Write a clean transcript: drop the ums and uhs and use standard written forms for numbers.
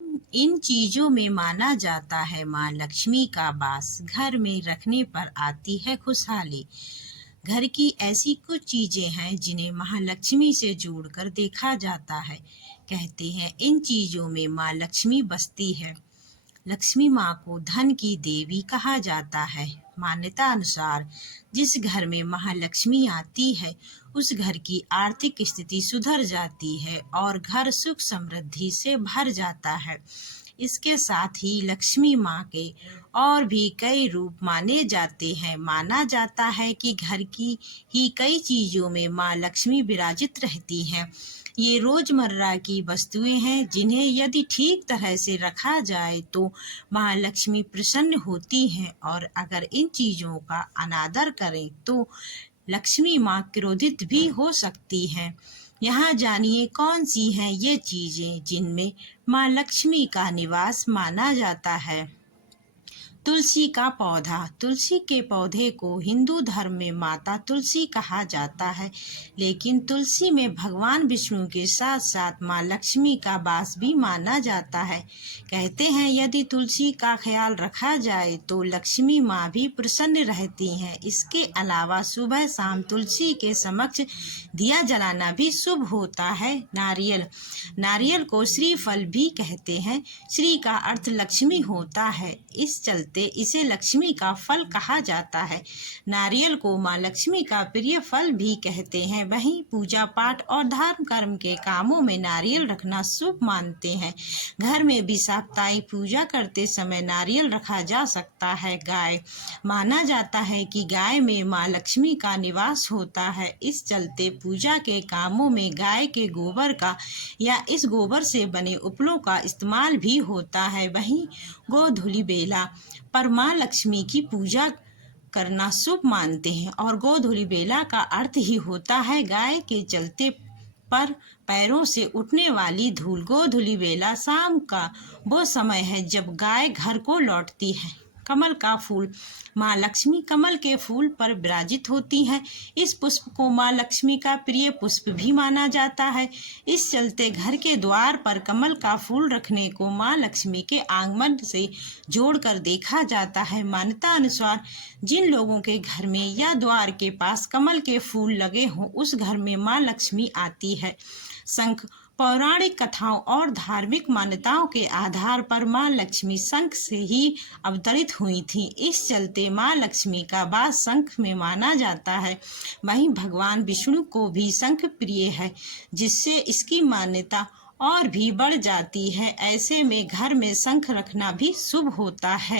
इन चीजों में माना जाता है माँ लक्ष्मी का वास, घर में रखने पर आती है खुशहाली। घर की ऐसी कुछ चीजें हैं जिन्हें महालक्ष्मी से जोड़कर देखा जाता है। कहते हैं इन चीजों में माँ लक्ष्मी बसती है। लक्ष्मी माँ को धन की देवी कहा जाता है। मान्यता अनुसार जिस घर में महालक्ष्मी आती है उस घर की आर्थिक स्थिति सुधर जाती है और घर सुख समृद्धि से भर जाता है। इसके साथ ही लक्ष्मी माँ के और भी कई रूप माने जाते हैं। माना जाता है कि घर की ही कई चीजों में माँ लक्ष्मी विराजित रहती हैं। ये रोजमर्रा की वस्तुएं हैं जिन्हें यदि ठीक तरह से रखा जाए तो महालक्ष्मी प्रसन्न होती हैं, और अगर इन चीजों का अनादर करें तो लक्ष्मी माँ क्रोधित भी हो सकती हैं। यहाँ जानिए कौन सी हैं ये चीजें जिनमें माँ लक्ष्मी का निवास माना जाता है। तुलसी का पौधा। तुलसी के पौधे को हिंदू धर्म में माता तुलसी कहा जाता है, लेकिन तुलसी में भगवान विष्णु के साथ साथ माँ लक्ष्मी का वास भी माना जाता है। कहते हैं यदि तुलसी का ख्याल रखा जाए तो लक्ष्मी माँ भी प्रसन्न रहती हैं। इसके अलावा सुबह शाम तुलसी के समक्ष दिया जलाना भी शुभ होता है। नारियल। नारियल को श्रीफल भी कहते हैं। श्री का अर्थ लक्ष्मी होता है, इस चलते इसे लक्ष्मी का फल कहा जाता है। नारियल को माँ लक्ष्मी का प्रिय फल भी कहते हैं। वहीं पूजा पाठ और धर्म कर्म के कामों में नारियल रखना शुभ मानते हैं। घर में भी साप्ताहिक पूजा करते समय नारियल रखा जा सकता है। गाय। माना जाता है कि गाय में माँ लक्ष्मी का निवास होता है, इस चलते पूजा के कामों में गाय के गोबर का या इस गोबर से बने उपलों का इस्तेमाल भी होता है। वहीं गोधूलि बेला पर माँ लक्ष्मी की पूजा करना शुभ मानते हैं, और गोधूलि बेला का अर्थ ही होता है गाय के चलते पर पैरों से उठने वाली धूल। गोधूलि बेला शाम का वो समय है जब गाय घर को लौटती है। कमल का फूल। माँ लक्ष्मी कमल के फूल पर विराजित होती हैं। इस पुष्प को माँ लक्ष्मी का प्रिय पुष्प भी माना जाता है। इस चलते घर के द्वार पर कमल का फूल रखने को माँ लक्ष्मी के आगमन से जोड़कर देखा जाता है। मान्यता अनुसार जिन लोगों के घर में या द्वार के पास कमल के फूल लगे हों उस घर में माँ लक्ष्मी आती है। शंख। पौराणिक कथाओं और धार्मिक मान्यताओं के आधार पर माँ लक्ष्मी शंख से ही अवतरित हुई थी, इस चलते माँ लक्ष्मी का वास शंख में माना जाता है। वहीं भगवान विष्णु को भी शंख प्रिय है, जिससे इसकी मान्यता और भी बढ़ जाती है। ऐसे में घर में शंख रखना भी शुभ होता है।